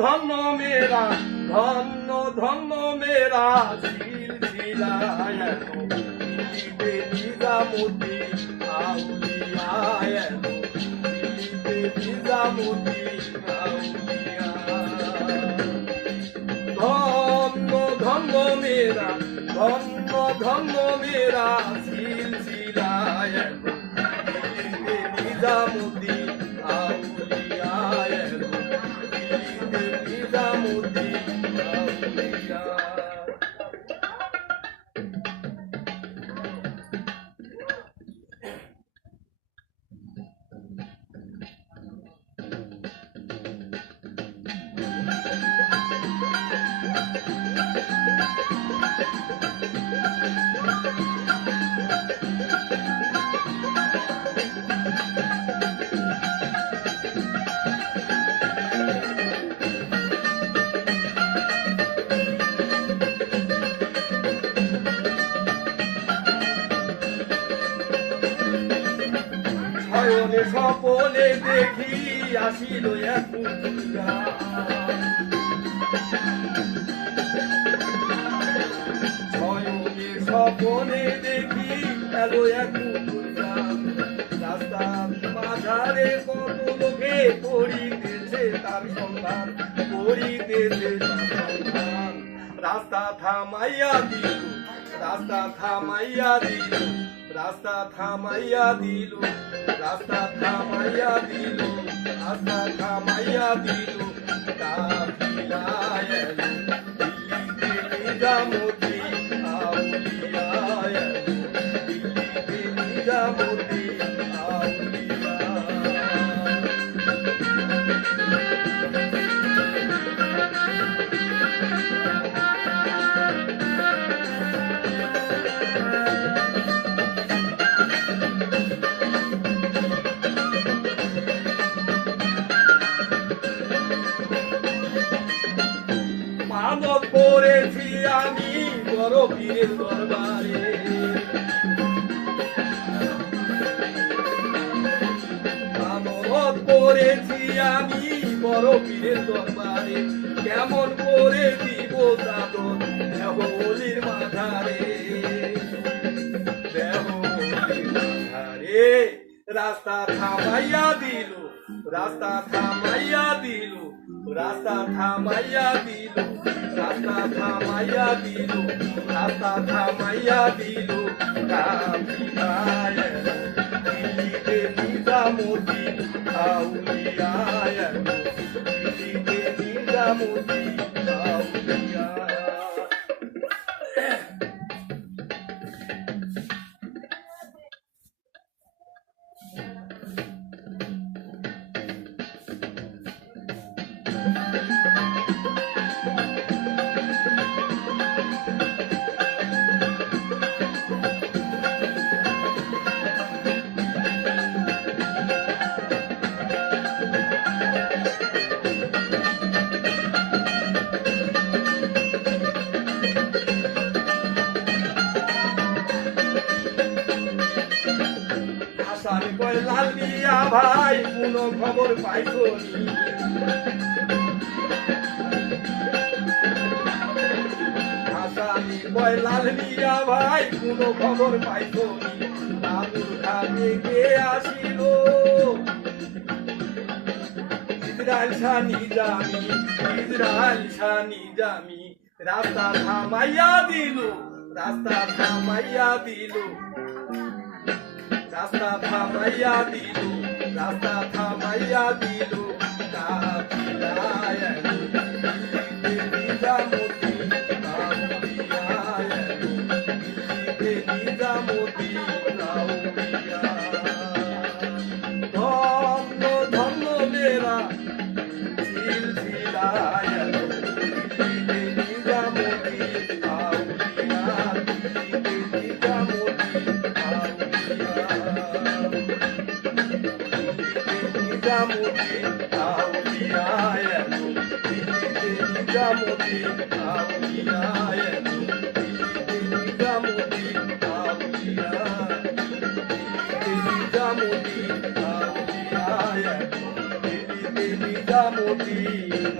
ধন্য মেরা ধন্য ধন্য মেরা সিলসিলায় দিল্লিতে নিজামুদ্দিন আউলিয়া দিল্লিতে নিজামুদ্দিন আউলিয়া ধন্য ধন্য মেরা ধন্য ধন্য মেরা সিলসিলায় দিল্লিতে নিজামুদ্দিন আউলিয়া দিল্লিতে নিজামুদ্দিন আউলিয়া শয়নে স্বপনে দেখি আসিল এক পুতুলা শয়নে স্বপনে দেখি এলো এক পুতুলা রাস্তার মাঝারে কত লোকে করিতেছে তার সন্ধান করিতেছে তার সন্ধান রাস্তা থামাইয়া দিল রাস্তা থামাইয়া দিল রাস্তা থামাইয়া দিল রাস্তা থামাইয়া দিল রাস্তা থামাইয়া দিল কাফিলায় দিল্লিতে নিজামুদ্দিন আউলিয়া দিল্লিতে নিজামুদ্দিন আউলিয়া মানত করেছি আমি বড় পীরের দরবারে মানত করেছি আমি বড় পীরের দরবারে কেমন করে দিব চাদর দেহলির মাথারে দেহলির মাথারে রাস্তা থামাইয়া দিল রাস্তা থামাইয়া দিল রাস্তা থামাইয়া দিল রাস্তা থামাইয়া দিল রাস্তা থামাইয়া দিল কাফিলায় দিল্লিতে নিজামুদ্দিন আউলিয়া দিল্লিতে নিজামুদ্দিন আউলিয়া হাসান কয় লাল মিয়া ভাই কোনো খবর পাইছো নি হাসান কয় লাল মিয়া ভাই কোনো খবর পাইছো নি দাদুর ঘাটে কে আসিল ইসরাইল শাহ নিজামি রাস্তা থামাইয়া দিল রাস্তা থামাইয়া দিল রাস্তা থামাইয়া দিল রাস্তা থামাইয়া দিল কাফিলায় দিল্লিতে নিজামুদ্দিন আউলিয়া দিল্লিতে নিজামুদ্দিন আউলিয়া ধন্য ধন্য মেরা সিলসিলায় দিল্লিতে নিজামুদ্দিন আউলিয়া দিল্লিতে নিজামুদ্দিন নিজামুদ্দিন আউলিয়া দিল্লিতে নিজামুদ্দিন আউলিয়া দিল্লিতে নিজামুদ্দিন আউলিয়া দিল্লিতে নিজামুদ্দিন আউলিয়া দিল্লিতে নিজামুদ্দিন